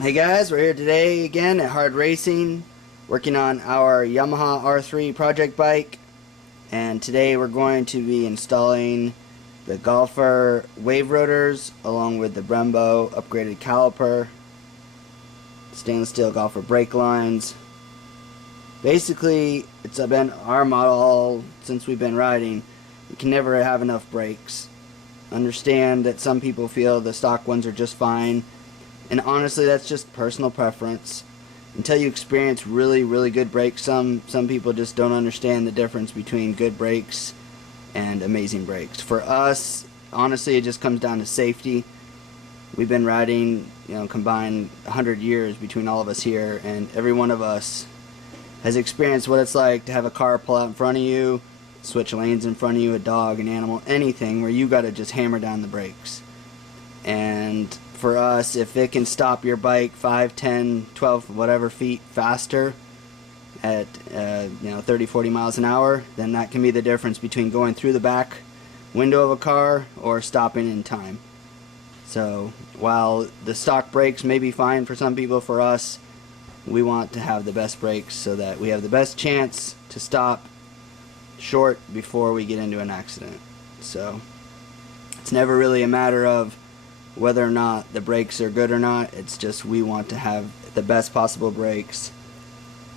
Hey guys, we're here today again at Hardracing, working on our Yamaha R3 project bike, and today we're going to be installing the Galfer wave rotors along with the Brembo upgraded caliper, stainless steel Galfer brake lines. Basically, it's been our model since we've been riding. You can never have enough brakes. Understand that some people feel the stock ones are just fine. And honestly, that's just personal preference. Until you experience really good brakes, some people just don't understand the difference between good brakes and amazing brakes. For us, honestly, it just comes down to safety. We've been riding, combined 100 years between all of us here, and every one of us has experienced what it's like to have a car pull out in front of you, switch lanes in front of you, a dog, an animal, anything where you got to just hammer down the brakes. And for us, if it can stop your bike 5, 10, 12, whatever feet faster at 30, 40 miles an hour, then that can be the difference between going through the back window of a car or stopping in time. So while the stock brakes may be fine for some people, for us, we want to have the best brakes so that we have the best chance to stop short before we get into an accident. So it's never really a matter of whether or not the brakes are good or not. It's just we want to have the best possible brakes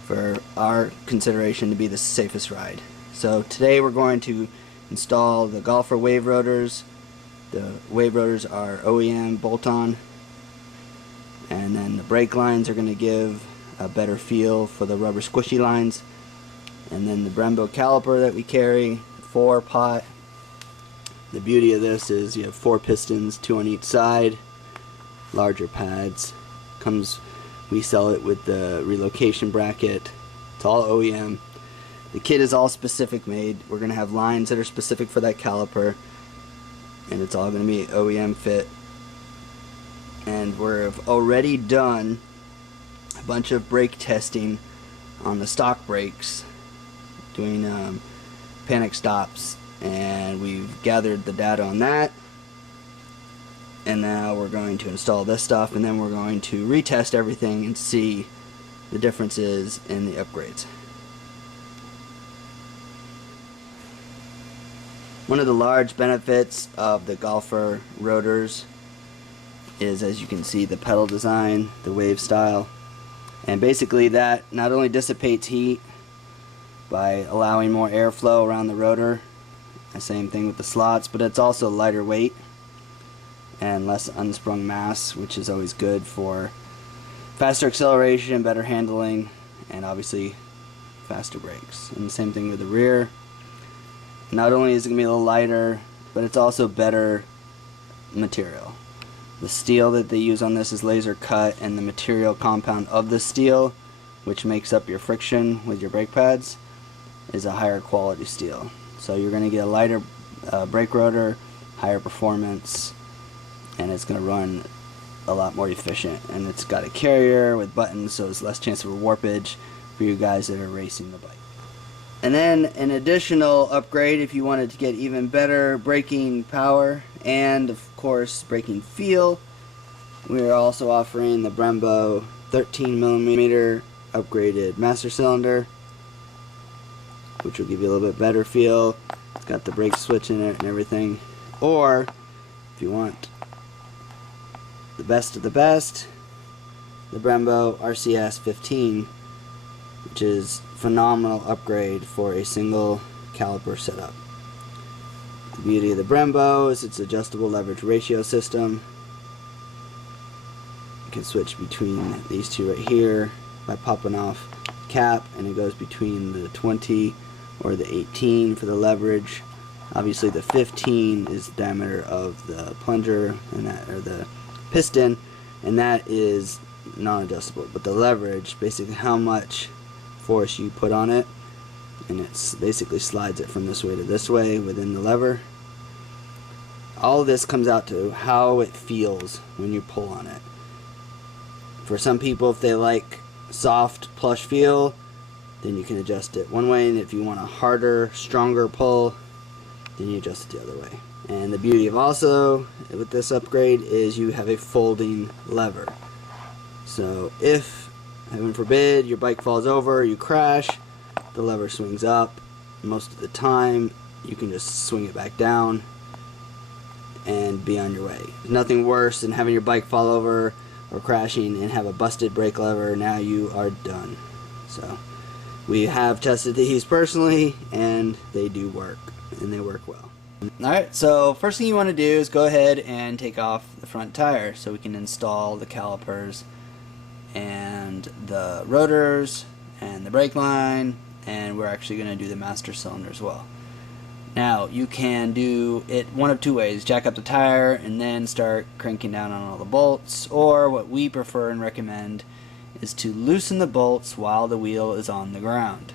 for our consideration to be the safest ride. So today we're going to install the Galfer wave rotors. The wave rotors are OEM bolt-on, and then the brake lines are going to give a better feel for the rubber squishy lines. And then the Brembo Caliper that we carry, 4-pot. The beauty of this is you have 4 pistons, 2 on each side, larger pads. We sell it with the relocation bracket. It's all OEM. The kit is all specific made. We're going to have lines that are specific for that caliper, and it's all going to be OEM fit. And we've already done a bunch of brake testing on the stock brakes, doing panic stops, and we've gathered the data on that. And now we're going to install this stuff, and then we're going to retest everything and see the differences in the upgrades. One of the large benefits of the Galfer rotors is, as you can see, the pedal design, the wave style, and basically that not only dissipates heat by allowing more airflow around the rotor, the same thing with the slots, but it's also lighter weight and less unsprung mass, which is always good for faster acceleration, better handling, and obviously faster brakes. And the same thing with the rear. Not only is it going to be a little lighter, but it's also better material. The steel that they use on this is laser cut, and the material compound of the steel, which makes up your friction with your brake pads, is a higher quality steel. So you're going to get a lighter brake rotor, higher performance, and it's going to run a lot more efficient. And it's got a carrier with buttons, so it's less chance of a warpage for you guys that are racing the bike. And then an additional upgrade, if you wanted to get even better braking power and of course braking feel, we are also offering the Brembo 13mm upgraded master cylinder, which will give you a little bit better feel. It's got the brake switch in it and everything. Or if you want the best of the best, the Brembo Rcs 15, which is phenomenal upgrade for a single caliper setup. The beauty of the Brembo is its adjustable leverage ratio system. You can switch between these two right here by popping off the cap, and it goes between the 20 or the 18 for the leverage. Obviously the 15 is the diameter of the plunger, and that, or the piston, and that is non-adjustable. But the leverage, basically how much force you put on it, and it's basically slides it from this way to this way within the lever. All of this comes out to how it feels when you pull on it. For some people, if they like soft plush feel, then you can adjust it one way, and if you want a harder, stronger pull, then you adjust it the other way. And the beauty of also with this upgrade is you have a folding lever. So if, heaven forbid, your bike falls over, you crash, the lever swings up. Most of the time you can just swing it back down and be on your way. There's nothing worse than having your bike fall over or crashing and have a busted brake lever. Now you are done. So we have tested these personally and they do work, and they work well. Alright, so first thing you want to do is go ahead and take off the front tire so we can install the calipers and the rotors and the brake line, and we're actually going to do the master cylinder as well. Now you can do it one of two ways: jack up the tire and then start cranking down on all the bolts, or what we prefer and recommend is to loosen the bolts while the wheel is on the ground.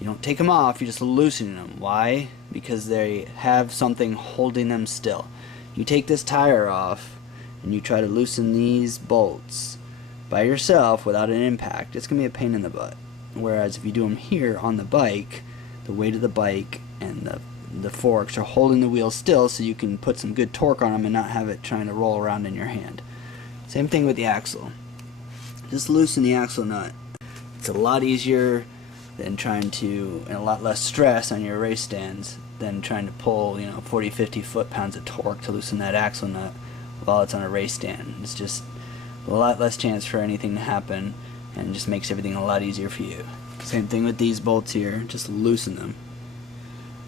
You don't take them off, you're just loosening them. Why? Because they have something holding them still. You take this tire off and you try to loosen these bolts by yourself without an impact, it's going to be a pain in the butt. Whereas if you do them here on the bike, the weight of the bike and the forks are holding the wheel still, so you can put some good torque on them and not have it trying to roll around in your hand. Same thing with the axle. Just loosen the axle nut. It's a lot easier than trying to, and a lot less stress on your race stands than trying to pull, 40-50 foot-pounds of torque to loosen that axle nut while it's on a race stand. It's just a lot less chance for anything to happen, and just makes everything a lot easier for you. Same thing with these bolts here, just loosen them.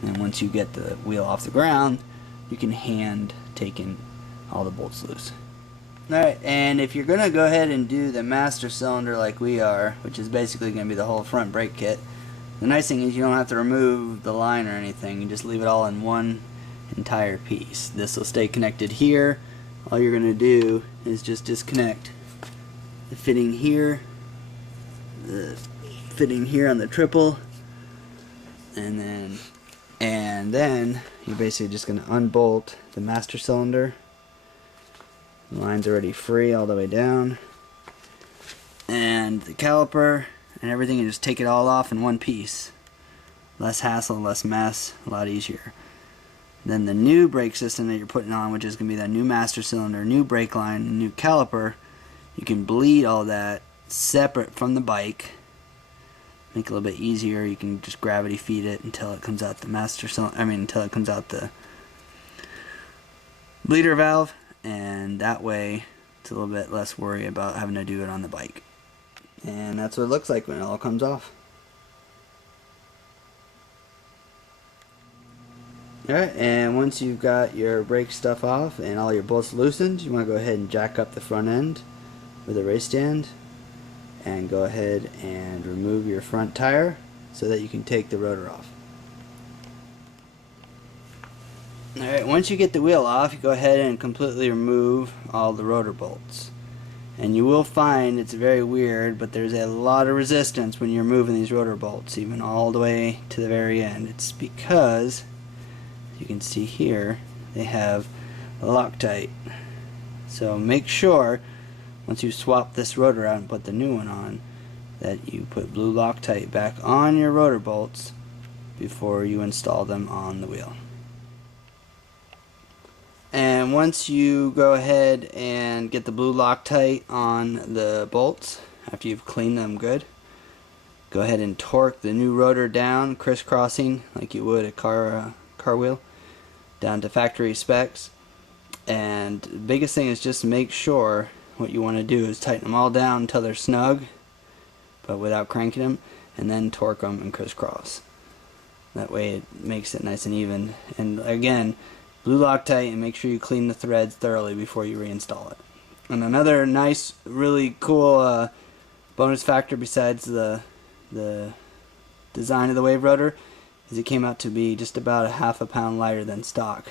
And once you get the wheel off the ground, you can hand taking all the bolts loose. Alright, and if you're going to go ahead and do the master cylinder like we are, which is basically going to be the whole front brake kit, the nice thing is you don't have to remove the line or anything. You just leave it all in one entire piece. This will stay connected here. All you're going to do is just disconnect the fitting here, the fitting here on the triple, and then you're basically just going to unbolt the master cylinder. The line's already free all the way down, and the caliper and everything, and just take it all off in one piece. Less hassle, less mess, a lot easier. Then the new brake system that you're putting on, which is going to be that new master cylinder, new brake line, new caliper, you can bleed all that separate from the bike. Make it a little bit easier. You can just gravity feed it until it comes out the master cylinder. Until it comes out the bleeder valve, and that way it's a little bit less worry about having to do it on the bike. And that's what it looks like when it all comes off. Alright, and once you've got your brake stuff off and all your bolts loosened, you want to go ahead and jack up the front end with a race stand, and go ahead and remove your front tire so that you can take the rotor off. Alright, once you get the wheel off, you go ahead and completely remove all the rotor bolts. And you will find it's very weird, but there's a lot of resistance when you're moving these rotor bolts, even all the way to the very end. It's because, you can see here, they have Loctite. So make sure, once you swap this rotor out and put the new one on, that you put blue Loctite back on your rotor bolts before you install them on the wheel. And once you go ahead and get the blue Loctite on the bolts, after you've cleaned them good, go ahead and torque the new rotor down, crisscrossing like you would a car wheel, down to factory specs. And the biggest thing is just make sure, what you want to do is tighten them all down until they're snug, but without cranking them, and then torque them and crisscross. That way it makes it nice and even. And again, blue Loctite, and make sure you clean the threads thoroughly before you reinstall it. And another nice, really cool bonus factor besides the design of the wave rotor is it came out to be just about a half a pound lighter than stock.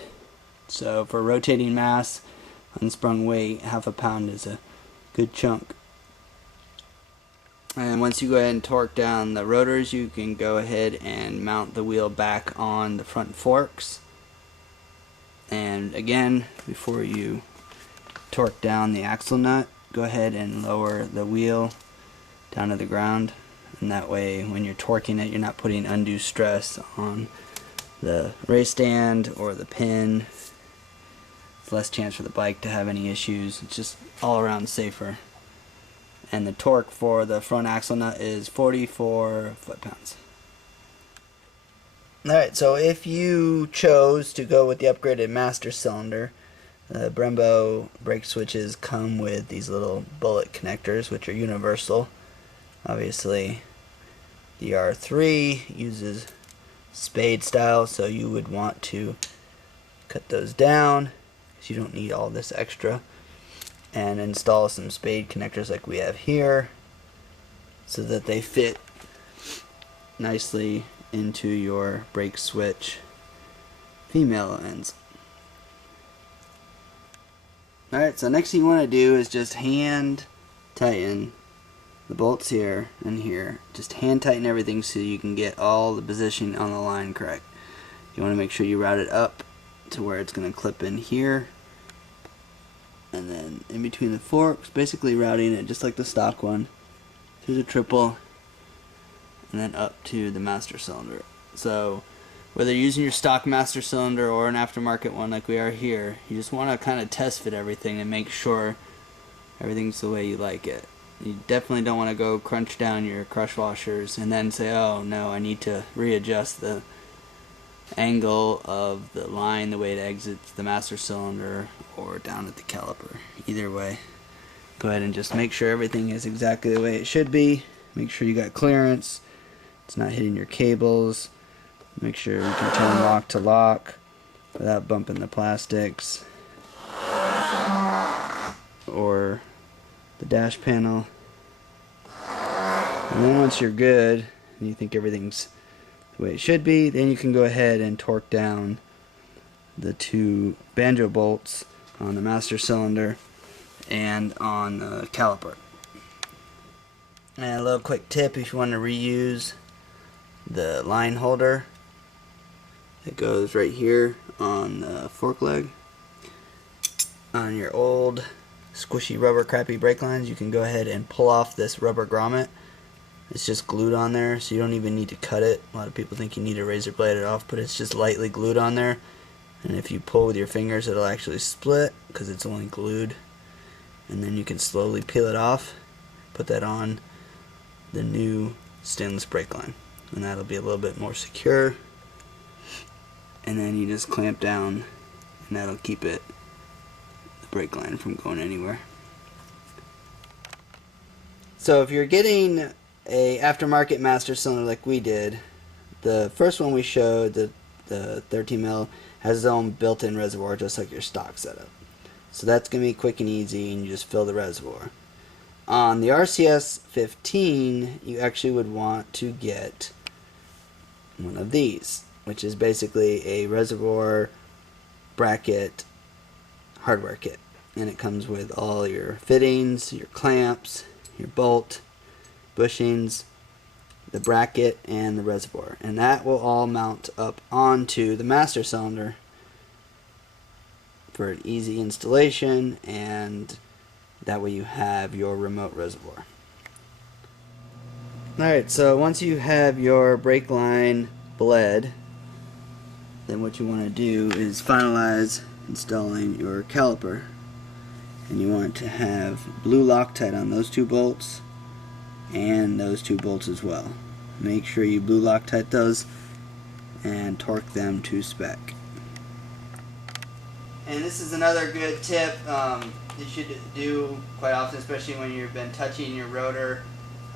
So for rotating mass, unsprung weight, half a pound is a good chunk. And once you go ahead and torque down the rotors, you can go ahead and mount the wheel back on the front forks. And again, before you torque down the axle nut, go ahead and lower the wheel down to the ground, and that way when you're torquing it, you're not putting undue stress on the race stand or the pin. It's less chance for the bike to have any issues. It's just all around safer. and the torque for the front axle nut is 44 foot-pounds. Alright, so if you chose to go with the upgraded master cylinder, the Brembo brake switches come with these little bullet connectors, which are universal. Obviously, the R3 uses spade style, so you would want to cut those down because you don't need all this extra, and install some spade connectors like we have here so that they fit nicely into your brake switch female ends. Alright, so next thing you want to do is just hand tighten the bolts here and here. Just hand tighten everything so you can get all the positioning on the line correct. You want to make sure you route it up to where it's going to clip in here, and then in between the forks, basically routing it just like the stock one through the triple and then up to the master cylinder. So whether you're using your stock master cylinder or an aftermarket one like we are here, you just want to kind of test fit everything and make sure everything's the way you like it. You definitely don't want to go crunch down your crush washers and then say, oh no, I need to readjust the angle of the line the way it exits the master cylinder or down at the caliper. Either way, go ahead and just make sure everything is exactly the way it should be. Make sure you got clearance, it's not hitting your cables. Make sure you can turn lock to lock without bumping the plastics or the dash panel. And then once you're good and you think everything's the way it should be, then you can go ahead and torque down the two banjo bolts on the master cylinder and on the caliper. And a little quick tip, if you want to reuse the line holder, it goes right here on the fork leg. On your old squishy rubber crappy brake lines, you can go ahead and pull off this rubber grommet. It's just glued on there, so you don't even need to cut it. A lot of people think you need to razor blade it off, but it's just lightly glued on there. And if you pull with your fingers, it'll actually split because it's only glued. And then you can slowly peel it off, put that on the new stainless brake line, and that'll be a little bit more secure. And then you just clamp down, and that'll keep the brake line from going anywhere. So if you're getting a aftermarket master cylinder like we did, the first one we showed, the 13mm, has its own built-in reservoir just like your stock setup. So that's going to be quick and easy, and you just fill the reservoir. On the RCS 15, you actually would want to get one of these, which is basically a reservoir bracket hardware kit. And it comes with all your fittings, your clamps, your bolt, bushings, the bracket, and the reservoir. And that will all mount up onto the master cylinder for an easy installation, and that way you have your remote reservoir. Alright, so once you have your brake line bled, then what you want to do is finalize installing your caliper. And you want to have blue Loctite on those two bolts and those two bolts as well. Make sure you blue Loctite those and torque them to spec. And this is another good tip you should do quite often, especially when you've been touching your rotor.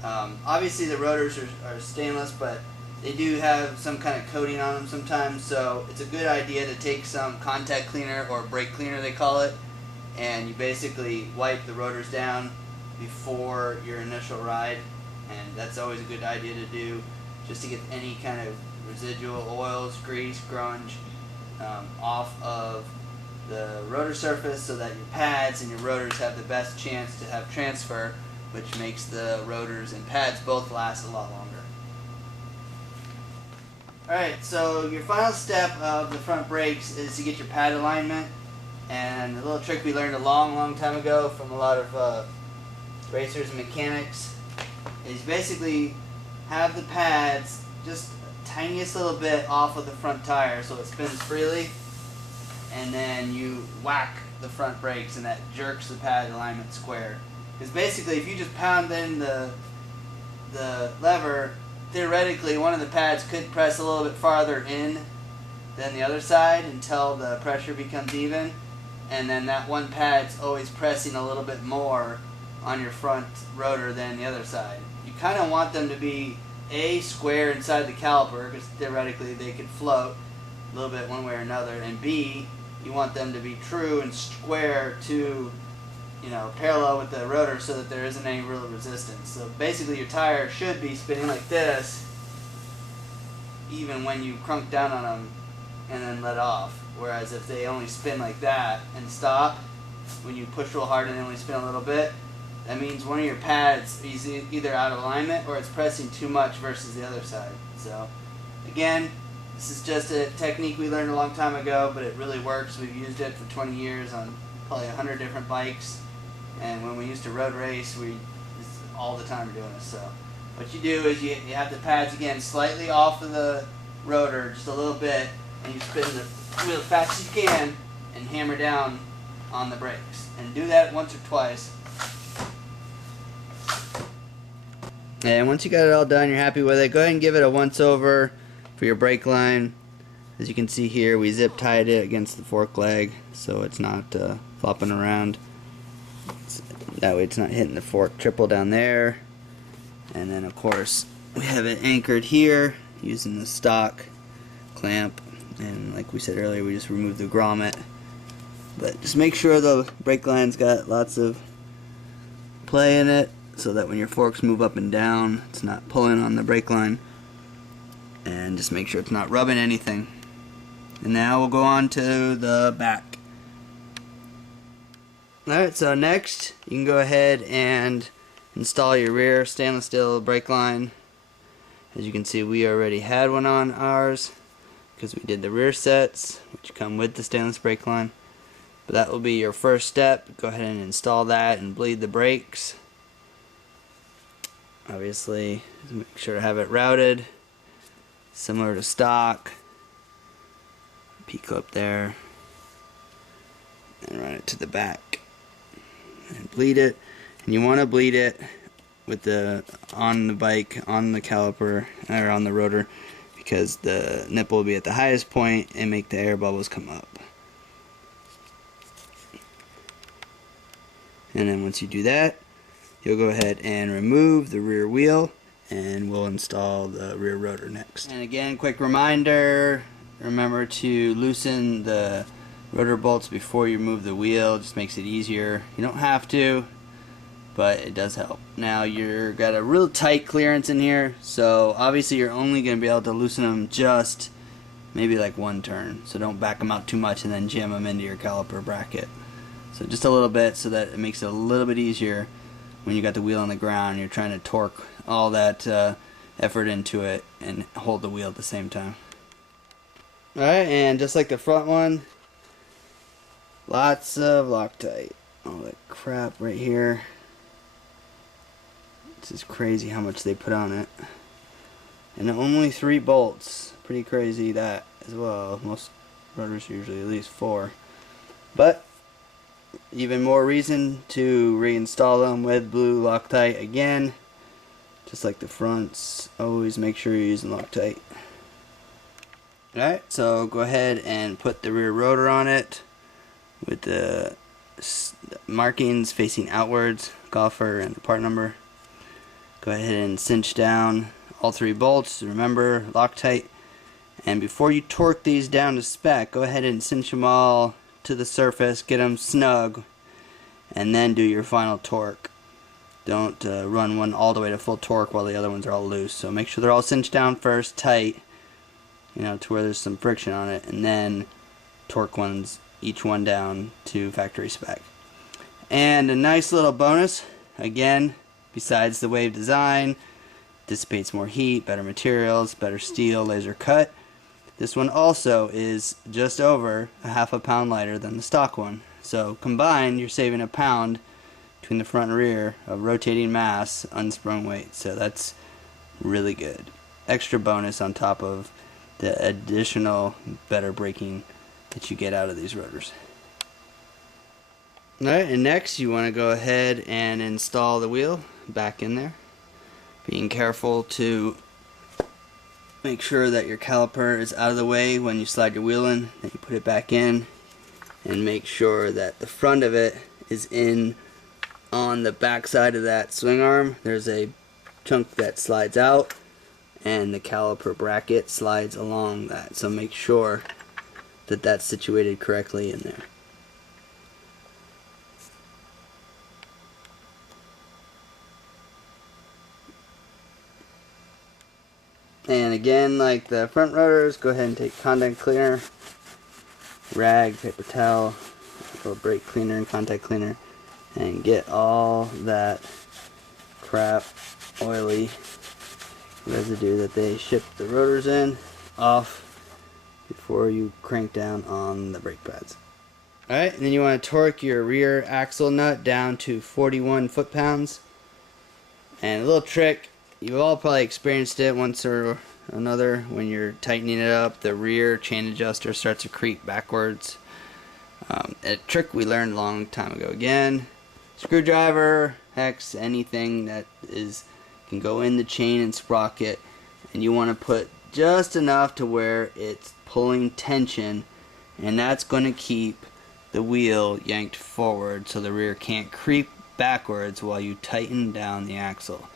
Obviously the rotors are stainless, but they do have some kind of coating on them sometimes, so it's a good idea to take some contact cleaner, or brake cleaner they call it, and you basically wipe the rotors down before your initial ride. And that's always a good idea to do, just to get any kind of residual oils, grease, grunge off of the rotor surface, so that your pads and your rotors have the best chance to have transfer, which makes the rotors and pads both last a lot longer. Alright, so your final step of the front brakes is to get your pad alignment. And a little trick we learned a long time ago from a lot of racers and mechanics is basically have the pads just tiniest little bit off of the front tire so it spins freely, and then you whack the front brakes and that jerks the pad alignment square. Because basically, if you just pound in the lever, theoretically one of the pads could press a little bit farther in than the other side until the pressure becomes even, and then that one pad's always pressing a little bit more on your front rotor than the other side. You kind of want them to be A, square inside the caliper, because theoretically they could float a little bit one way or another, and B, you want them to be true and square to, you know, parallel with the rotor so that there isn't any real resistance. So basically your tire should be spinning like this even when you crunk down on them and then let off. Whereas if they only spin like that and stop, when you push real hard and they only spin a little bit, that means one of your pads is either out of alignment or it's pressing too much versus the other side. So again, this is just a technique we learned a long time ago, but it really works. We've used it for 20 years on probably 100 different bikes. And when we used to road race, all the time we're doing this. So what you do is you have the pads again slightly off of the rotor, just a little bit, and you spin the wheel as fast as you can and hammer down on the brakes. And do that once or twice. And once you got it all done, you're happy with it, go ahead and give it a once over for your brake line. As you can see here, we zip tied it against the fork leg so it's not flopping around. That way it's not hitting the fork triple down there. And then of course we have it anchored here using the stock clamp, and like we said earlier, we just remove the grommet. But just make sure the brake line's got lots of play in it so that when your forks move up and down, it's not pulling on the brake line. And just make sure it's not rubbing anything. And now we'll go on to the back. Alright, so next you can go ahead and install your rear stainless steel brake line. As you can see, we already had one on ours because we did the rear sets, which come with the stainless brake line. But that will be your first step. Go ahead and install that and bleed the brakes. Obviously, make sure to have it routed similar to stock. P-clip there and run it to the back and bleed it. And you want to bleed it with on the bike, on the caliper, or on the rotor, because the nipple will be at the highest point and make the air bubbles come up. And then once you do that, you'll go ahead and remove the rear wheel, and we'll install the rear rotor next. And again, quick reminder, remember to loosen the rotor bolts before you move the wheel. It just makes it easier. You don't have to, but it does help. Now you've got a real tight clearance in here, so obviously you're only going to be able to loosen them just maybe like one turn. So don't back them out too much and then jam them into your caliper bracket. So just a little bit, so that it makes it a little bit easier when you got the wheel on the ground. You're trying to torque all that effort into it and hold the wheel at the same time. Alright, and just like the front one, lots of Loctite. All that crap right here. This is crazy how much they put on it. And only 3 bolts. Pretty crazy that as well. Most rotors are usually at least 4. But even more reason to reinstall them with blue Loctite again. Just like the fronts, always make sure you're using Loctite. Alright, so go ahead and put the rear rotor on it with the markings facing outwards, Galfer and the part number. Go ahead and cinch down all 3 bolts. Remember, Loctite. And before you torque these down to spec, go ahead and cinch them all to the surface, get them snug, and then do your final torque. Don't run one all the way to full torque while the other ones are all loose. So make sure they're all cinched down first, tight, you know, to where there's some friction on it, and then torque each one down to factory spec. And a nice little bonus, again, besides the wave design, dissipates more heat, better materials, better steel, laser cut. This one also is just over a half a pound lighter than the stock one. So combined, you're saving a pound between the front and rear of rotating mass, unsprung weight. So that's really good. Extra bonus on top of the additional better braking that you get out of these rotors. Alright, and next you want to go ahead and install the wheel back in there. Being careful to make sure that your caliper is out of the way when you slide your wheel in. Then you put it back in and make sure that the front of it is in on the back side of that swing arm. There's a chunk that slides out and the caliper bracket slides along that, so make sure that that's situated correctly in there. And again, like the front rotors, go ahead and take contact cleaner, rag, paper towel, a little brake cleaner and contact cleaner, and get all that crap, oily residue that they ship the rotors in off before you crank down on the brake pads. Alright, and then you want to torque your rear axle nut down to 41 foot-pounds. And a little trick, you've all probably experienced it once or another. When you're tightening it up, the rear chain adjuster starts to creep backwards. A trick we learned a long time ago. Again, screwdriver, hex, anything that can go in the chain and sprocket, and you want to put just enough to where it's pulling tension, and that's going to keep the wheel yanked forward so the rear can't creep backwards while you tighten down the axle.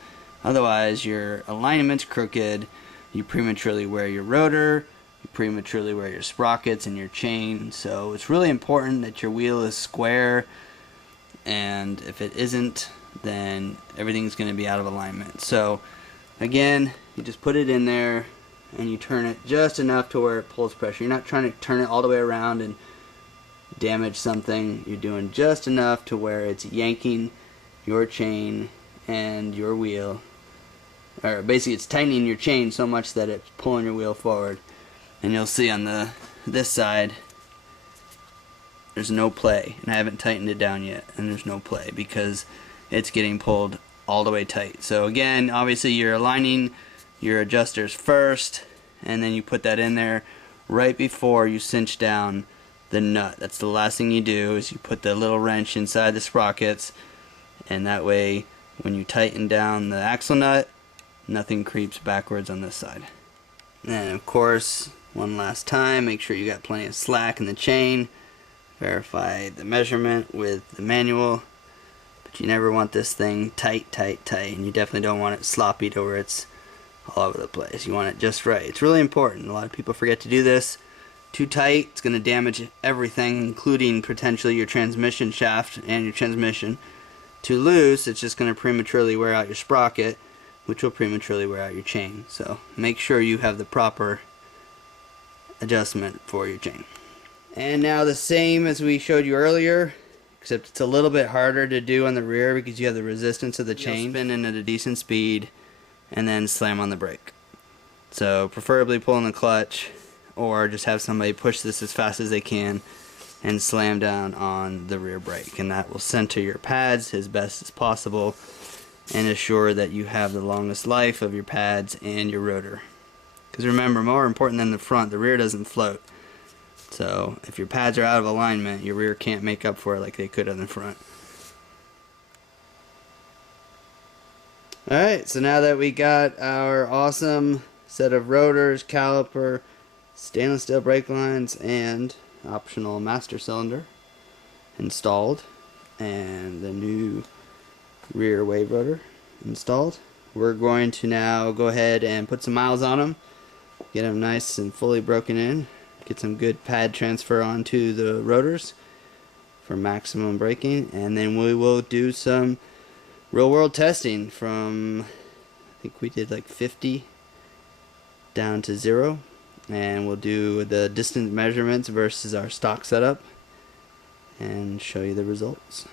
Otherwise your alignment's crooked, you prematurely wear your rotor, you prematurely wear your sprockets and your chain. So it's really important that your wheel is square, and if it isn't, then everything's going to be out of alignment. So again, you just put it in there and you turn it just enough to where it pulls pressure. You're not trying to turn it all the way around and damage something. You're doing just enough to where it's yanking your chain and your wheel, or basically it's tightening your chain so much that it's pulling your wheel forward. And you'll see on this side there's no play, and I haven't tightened it down yet, and there's no play because it's getting pulled all the way tight. So again, obviously you're aligning your adjusters first, and then you put that in there right before you cinch down the nut. That's the last thing you do, is you put the little wrench inside the sprockets, and that way when you tighten down the axle nut, nothing creeps backwards on this side. And then of course, one last time, make sure you got plenty of slack in the chain. Verify the measurement with the manual. But you never want this thing tight, and you definitely don't want it sloppy to where it's all over the place. You want it just right. It's really important. A lot of people forget to do this. Too tight, it's going to damage everything, including potentially your transmission shaft and your transmission. Too loose, it's just going to prematurely wear out your sprocket, which will prematurely wear out your chain. So make sure you have the proper adjustment for your chain. And now the same as we showed you earlier, except it's a little bit harder to do on the rear because you have the resistance of the chain. Spin in at a decent speed and then slam on the brake. So preferably pull in the clutch, or just have somebody push this as fast as they can and slam down on the rear brake, and that will center your pads as best as possible and assure that you have the longest life of your pads and your rotor. Because remember, more important than the front, the rear doesn't float. So if your pads are out of alignment, your rear can't make up for it like they could on the front. Alright, so now that we got our awesome set of rotors, caliper, stainless steel brake lines, and optional master cylinder installed, and the new rear wave rotor installed, we're going to now go ahead and put some miles on them, get them nice and fully broken in, get some good pad transfer onto the rotors for maximum braking, and then we will do some real world testing from, I think we did like 50 down to 0, and we'll do the distance measurements versus our stock setup and show you the results.